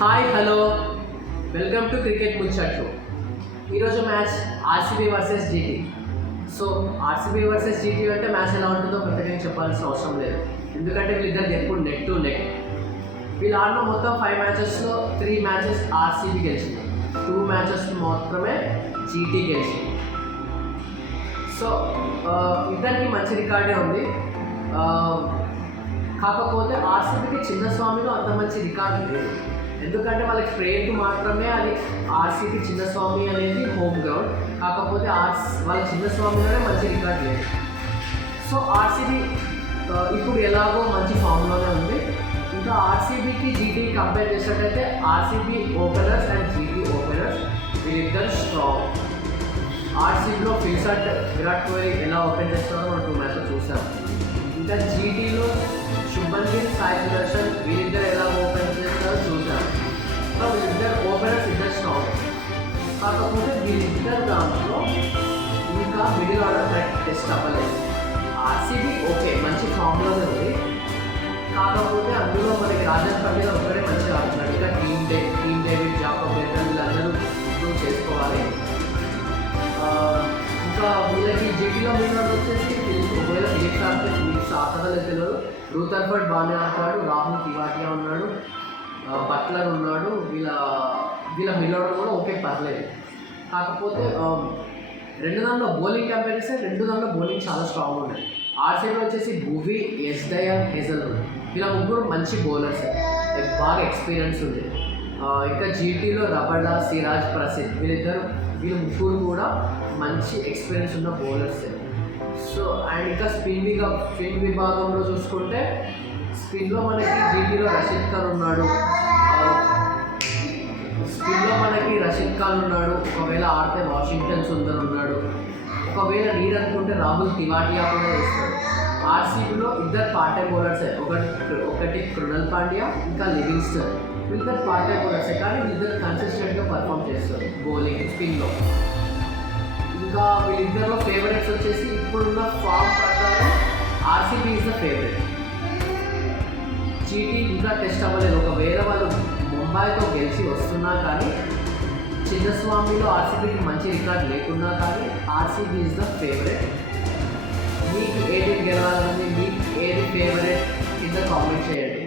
Hi hello welcome to cricket ముచ్చట్లు. ఈరోజు match RCB versus GT. So RCB versus GT అంటే match ఎలా ఉంటుందో ప్రత్యేకంగా చెప్పాల్సిన అవసరం లేదు, ఎందుకంటే వీళ్ళిద్దరు ఎప్పుడు నెక్ టు నెక్. వీళ్ళు ఆడిన మొత్తం 5 మ్యాచెస్లో 3 మ్యాచెస్ ఆర్సీబీ గెలిచింది, 2 మ్యాచెస్ మాత్రమే జీటీ గెలిచింది. సో ఇద్దరికి మంచి రికార్డే ఉంది. కాకపోతే ఆర్సీబీకి చిన్నస్వామిలో అంత మంచి రికార్డు లేదు, ఎందుకంటే వాళ్ళకి ప్రేయర్కి మాత్రమే అది ఆర్సీబీ చిన్నస్వామి అనేది హోమ్ గ్రౌండ్. కాకపోతే వాళ్ళ చిన్నస్వామిలోనే మంచి రికార్డు లేదు. సో ఆర్సీబీ ఇప్పుడు ఎలాగో మంచి ఫామ్లోనే ఉంది. ఇంకా ఆర్సీబీకి జీటీకి కంపేర్ చేసినట్టయితే RCB openers and GT openers వీళ్ళిద్దరు స్ట్రాంగ్. ఆర్సీబీలో ఫిల్సట్ విరాట్ కోహ్లీ ఎలా ఓపెన్ చేస్తారో మనం 2 మ్యాచ్లో చూసాం. ఇంకా జీటీలో శుభ్మన్ గిల్, సాయి సుదర్శన్ వీళ్ళిద్దరు ఎలా ఓపెన్ చేస్తారో చూసాం. సో వీళ్ళిద్దరు ఓపెనర్స్ ఇద్దరు స్ట్రాంగ్. కాకపోతే వీళ్ళిద్దరు దాంట్లో ఇంకా మిడిల్ ఆర్డర్ కరెక్ట్ టెస్ట్ అవ్వలేదు. ఆర్సీబీ ఓకే మంచి ఫామ్లోనే ఉంది, కాకపోతే అందులో మనకి రాజన్ పటేల్ ఒక్కడే మంచిగా ఆడుతున్నాడు. ఇంకా టీమ్ డేవిడ్, జాకబ్ బెర్నన్ వీళ్ళందరూ ఇంప్రూవ్ చేసుకోవాలి. ఇంకా వీళ్ళకి జీటీలో మిడిల్ ఆర్డర్ వచ్చేసి ఒకవేళ ఫిలిప్స్ ఆడితే ఫిలిప్స్ ఆటలో తెలియదు. రూథర్ఫర్డ్ బాగానే ఆడతాడు, రాహుల్ తివాటియా ఉన్నాడు, బట్లర్ ఉన్నాడు. వీళ్ళ మిడిల్ ఆర్డర్ కూడా ఓకే పర్లేదు. కాకపోతే రెండు దాంట్లో బౌలింగ్ కంపేర్ చేస్తే దాంట్లో బౌలింగ్ చాలా స్ట్రాంగ్ ఉన్నాయి. ఆర్సీబీ వచ్చేసి భువి, యజ్దయాన్, హేజల్వుడ్ వీళ్ళ ముగ్గురు మంచి బౌలర్స్, బాగా ఎక్స్పీరియన్స్ ఉంది. ఇంకా జీటీలో రబడా, సిరాజ్, ప్రసిద్ధ్ వీళ్ళ ముగ్గురు కూడా మంచి ఎక్స్పీరియన్స్ ఉన్న బౌలర్స్. సో అండ్ ఇంకా స్పిన్ విభాగంలో చూసుకుంటే స్పిన్లో మనకి జీటీలో రషీద్ ఖాన్ ఉన్నాడు, ఒకవేళ ఆడితే వాషింగ్టన్ సుందర్ ఉన్నాడు, ఒకవేళ నీడ్ అనుకుంటే రాహుల్ తివాటియా కూడా వేస్తాడు. ఆర్సీబీలో ఇద్దరు పార్ట్ టైం బౌలర్సే, ఒకటి కృణల్ పాండ్యా, ఇంకా లివింగ్స్టన్. వీళ్ళిద్దరు పార్ట్ టైం బౌలర్సే, కానీ వీళ్ళిద్దరు కన్సిస్టెంట్గా పర్ఫామ్ చేస్తారు బౌలింగ్ స్పిన్లో. ఇంకా వీళ్ళిద్దరిలో ఫేవరెట్స్ వచ్చేసి ఇప్పుడున్న ఫామ్ ప్రకారం RCB is the favourite. GT ఇంకా టెస్ట్ అవ్వలేదు. ఒకవేళ వాళ్ళు ముంబైతో గెలిచి వస్తున్నా కానీ, చిన్నస్వామిలో ఆర్సీబీకి మంచి రికార్డ్ లేకున్నా కానీ ఆర్సీబీ ఈజ్ ద ఫేవరెట్. మీకు ఏది గెలవాలని, మీకు ఏది ఫేవరెట్ కింద కామెంట్ చేయండి.